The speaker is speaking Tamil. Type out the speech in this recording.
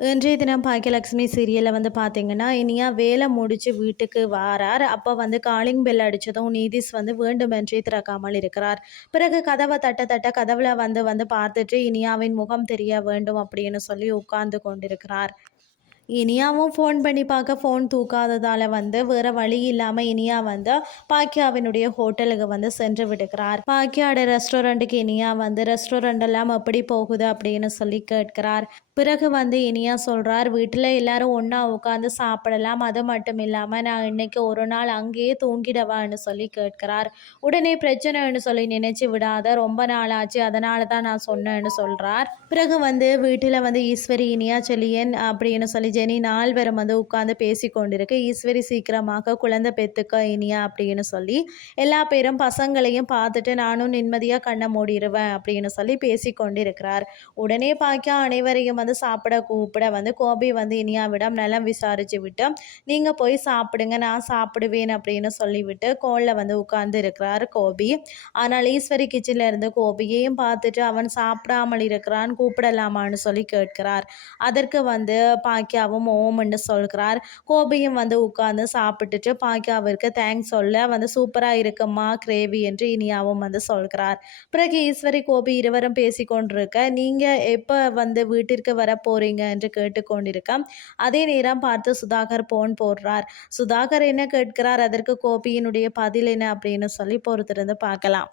இன்றைய தினம் பாக்கியலட்சுமி சீரியலில் வந்து பார்த்தீங்கன்னா இனியா வேலை முடித்து வீட்டுக்கு வாரார். அப்போ வந்து காலிங் பெல் அடித்ததும் நீதிஸ் வந்து வேண்டுமென்றே திறக்காமல் இருக்கிறார். பிறகு கதவை தட்ட தட்ட கதவுல வந்து வந்து பார்த்துட்டு இனியாவின் முகம் தெரிய வேண்டும் அப்படின்னு சொல்லி உட்கார்ந்து கொண்டிருக்கிறார். இனியாவும் ஃபோன் பண்ணி பார்க்க ஃபோன் தூக்காததால் வந்து வேறு வழி இல்லாமல் இனியா வந்து பாக்கியாவினுடைய ஹோட்டலுக்கு வந்து சென்று விடுகிறார். பாக்கியாட ரெஸ்டாரண்ட்டுக்கு இனியா வந்து ரெஸ்டாரண்ட் எல்லாம் எப்படி போகுது? அப்படின்னு சொல்லி கேட்கிறார். பிறகு வந்து இனியா சொல்கிறார் வீட்டில் எல்லாரும் ஒன்றா உட்காந்து சாப்பிடலாம். அது மட்டும் இல்லாமல் நான் இன்னைக்கு ஒரு நாள் அங்கேயே தூங்கிடவான்னு சொல்லி கேட்கிறார். உடனே பிரச்சனைன்னு சொல்லி நினைச்சு விடாத ரொம்ப நாள் ஆச்சு அதனால தான் நான் சொன்னேன்னு சொல்கிறார் பிறகு வந்து வீட்டில் வந்து ஈஸ்வரி இனியா செலியன் அப்படின்னு சொல்லி ஜெனி நால்வரும் வந்து உட்காந்து பேசி கொண்டிருக்கு. ஈஸ்வரி சீக்கிரமாக குழந்தை பெத்துக்க இனியா அப்படின்னு சொல்லி எல்லா பேரும் பசங்களையும் பார்த்துட்டு நானும் நிம்மதியாக கண்ணை மூடிடுவேன் அப்படின்னு சொல்லி பேசி கொண்டிருக்கிறார். உடனே பார்க்க அனைவரையும் வந்து சாப்பிட கூப்பிட வந்து கோபி வந்து இனியாவிடம் நிலம் விசாரிச்சு விட்டு நீங்கள் போய் சாப்பிடுங்க நான் சாப்பிடுவேன் அப்படின்னு சொல்லிவிட்டு கோலில் வந்து உட்கார்ந்து இருக்கிறார் கோபி. ஆனால் ஈஸ்வரி கிச்சனில் இருந்து கோபியையும் பார்த்துட்டு அவன் சாப்பிடாமல் இருக்கிறான் கூப்பிடலாமான்னு சொல்லி கேட்கிறார். அதற்கு வந்து பாக்கியாவும் ஓம்னு சொல்கிறார். கோபியும் வந்து உட்கார்ந்து சாப்பிட்டுட்டு பாக்கியாவிற்கு தேங்க்ஸ் சொல்ல வந்து சூப்பராக இருக்குமா கிரேவி என்று இனியாவும் வந்து சொல்கிறார். பிறகு ஈஸ்வரி கோபி இருவரும் பேசிக்கொண்டிருக்க நீங்கள் எப்போ வந்து வீட்டிற்கு வர போறீங்க என்று கேட்டுக்கொண்டிருக்க அதே நேரம் பார்த்து சுதாகர் போன் போடுறார். சுதாகர் என்ன கேட்கிறார்? அதற்கு கோபியினுடைய பதில் என்ன அப்படின்னு சொல்லி பொறுத்திருந்து பார்க்கலாம்.